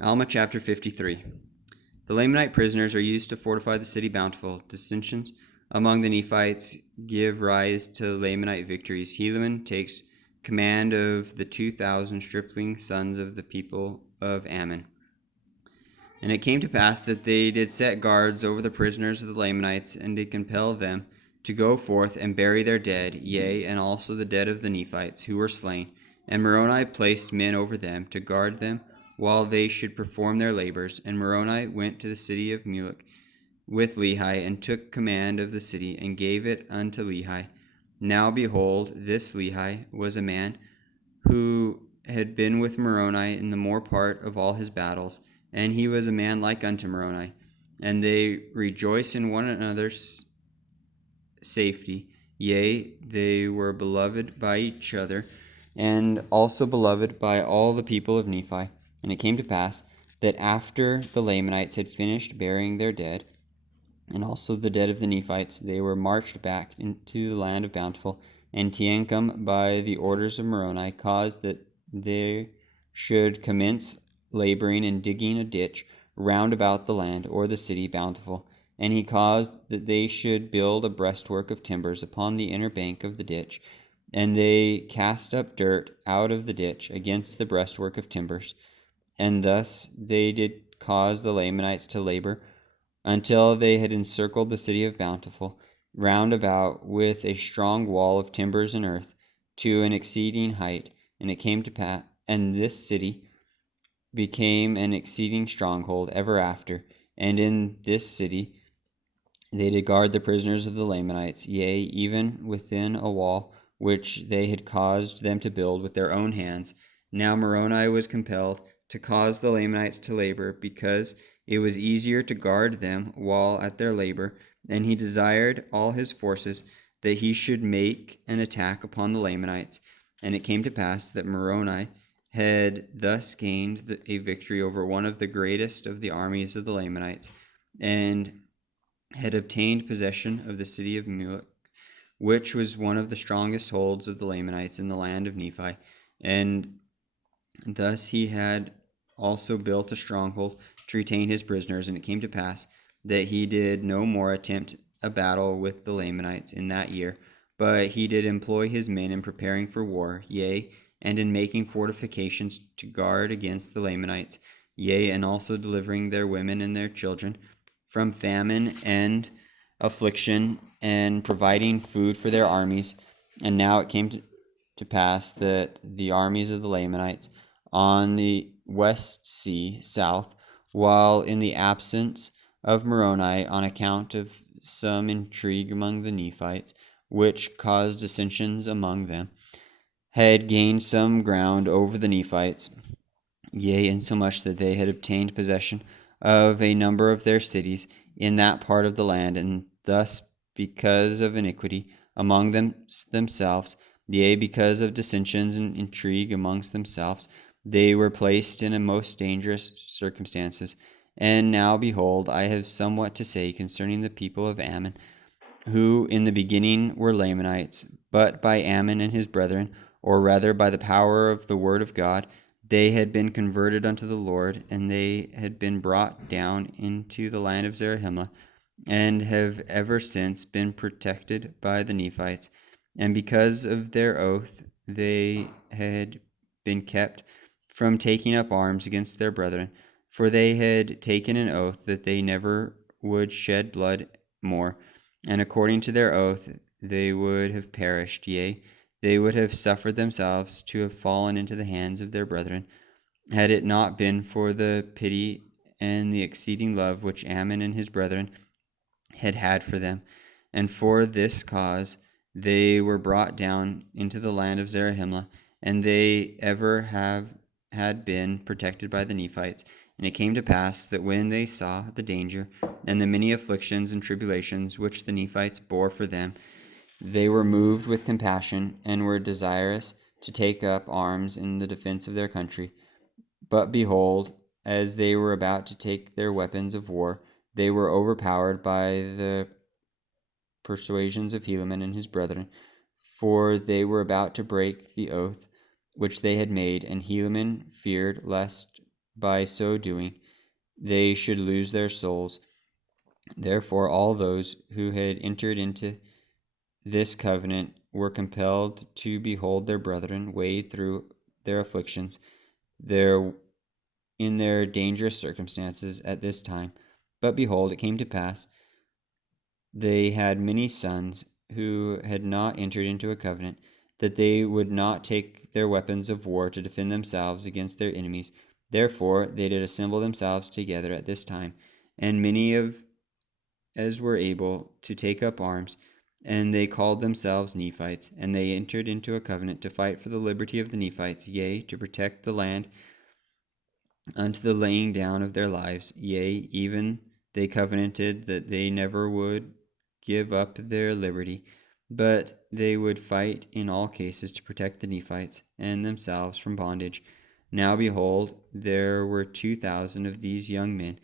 Alma chapter 53. The Lamanite prisoners are used to fortify the city Bountiful. Dissensions among the Nephites give rise to Lamanite victories. Helaman takes command of the 2,000 stripling sons of the people of Ammon. And it came to pass that they did set guards over the prisoners of the Lamanites, and did compel them to go forth and bury their dead, yea, and also the dead of the Nephites who were slain. And Moroni placed men over them to guard them while they should perform their labors. And Moroni went to the city of Mulek with Lehi, and took command of the city, and gave it unto Lehi. Now behold, this Lehi was a man who had been with Moroni in the more part of all his battles, and he was a man like unto Moroni. And they rejoice in one another's safety. Yea, they were beloved by each other, and also beloved by all the people of Nephi. And it came to pass that after the Lamanites had finished burying their dead, and also the dead of the Nephites, they were marched back into the land of Bountiful. And Teancum, by the orders of Moroni, caused that they should commence laboring and digging a ditch round about the land, or the city Bountiful. And he caused that they should build a breastwork of timbers upon the inner bank of the ditch. And they cast up dirt out of the ditch against the breastwork of timbers. And thus they did cause the Lamanites to labor until they had encircled the city of Bountiful round about with a strong wall of timbers and earth to an exceeding height. And it came to pass, and this city became an exceeding stronghold ever after. And in this city they did guard the prisoners of the Lamanites, yea, even within a wall which they had caused them to build with their own hands. Now Moroni was compelled to cause the Lamanites to labor, because it was easier to guard them while at their labor, and he desired all his forces that he should make an attack upon the Lamanites. And it came to pass that Moroni had thus gained a victory over one of the greatest of the armies of the Lamanites, and had obtained possession of the city of Mulek, which was one of the strongest holds of the Lamanites in the land of Nephi. And thus he had also built a stronghold to retain his prisoners. And it came to pass that he did no more attempt a battle with the Lamanites in that year, but he did employ his men in preparing for war, yea, and in making fortifications to guard against the Lamanites, yea, and also delivering their women and their children from famine and affliction, and providing food for their armies. And now it came to pass that the armies of the Lamanites on the west sea south, while in the absence of Moroni, on account of some intrigue among the Nephites, which caused dissensions among them, had gained some ground over the Nephites, yea, insomuch that they had obtained possession of a number of their cities in that part of the land. And thus, because of iniquity among themselves, yea, because of dissensions and intrigue amongst themselves, they were placed in a most dangerous circumstances. And now, behold, I have somewhat to say concerning the people of Ammon, who in the beginning were Lamanites, but by Ammon and his brethren, or rather by the power of the word of God, they had been converted unto the Lord, and they had been brought down into the land of Zarahemla, and have ever since been protected by the Nephites. And because of their oath, they had been kept from taking up arms against their brethren, for they had taken an oath that they never would shed blood more. And according to their oath, they would have perished, yea, they would have suffered themselves to have fallen into the hands of their brethren, had it not been for the pity and the exceeding love which Ammon and his brethren had for them. And for this cause they were brought down into the land of Zarahemla, and they ever had been protected by the Nephites. And it came to pass that when they saw the danger and the many afflictions and tribulations which the Nephites bore for them, they were moved with compassion, and were desirous to take up arms in the defense of their country. But behold, as they were about to take their weapons of war, they were overpowered by the persuasions of Helaman and his brethren, for they were about to break the oath which they had made. And Helaman feared lest by so doing they should lose their souls. Therefore all those who had entered into this covenant were compelled to behold their brethren wade through their afflictions in their dangerous circumstances at this time. But behold, it came to pass, they had many sons who had not entered into a covenant, that they would not take their weapons of war to defend themselves against their enemies. Therefore they did assemble themselves together at this time, and many of as were able to take up arms, and they called themselves Nephites, and they entered into a covenant to fight for the liberty of the Nephites, yea, to protect the land unto the laying down of their lives. Yea, even they covenanted that they never would give up their liberty, but they would fight in all cases to protect the Nephites and themselves from bondage. Now behold, there were 2,000 of these young men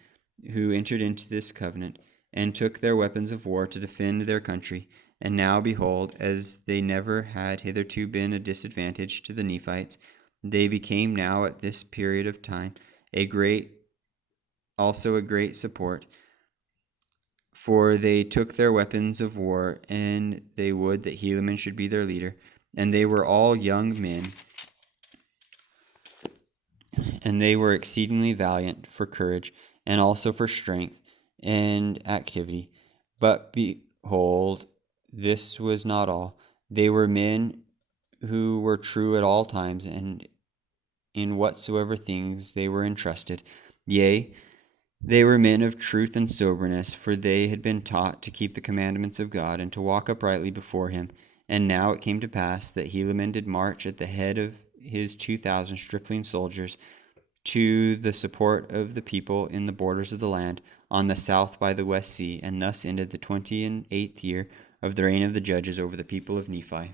who entered into this covenant, and took their weapons of war to defend their country. And now behold, as they never had hitherto been a disadvantage to the Nephites, they became now at this period of time a great support. For they took their weapons of war, and they would that Helaman should be their leader. And they were all young men, and they were exceedingly valiant for courage, and also for strength and activity. But behold, this was not all. They were men who were true at all times, and in whatsoever things they were entrusted. Yea, they were men of truth and soberness, for they had been taught to keep the commandments of God, and to walk uprightly before him. And now it came to pass that Helaman did march at the head of his 2,000 stripling soldiers to the support of the people in the borders of the land, on the south by the west sea. And thus ended the 28th year of the reign of the judges over the people of Nephi.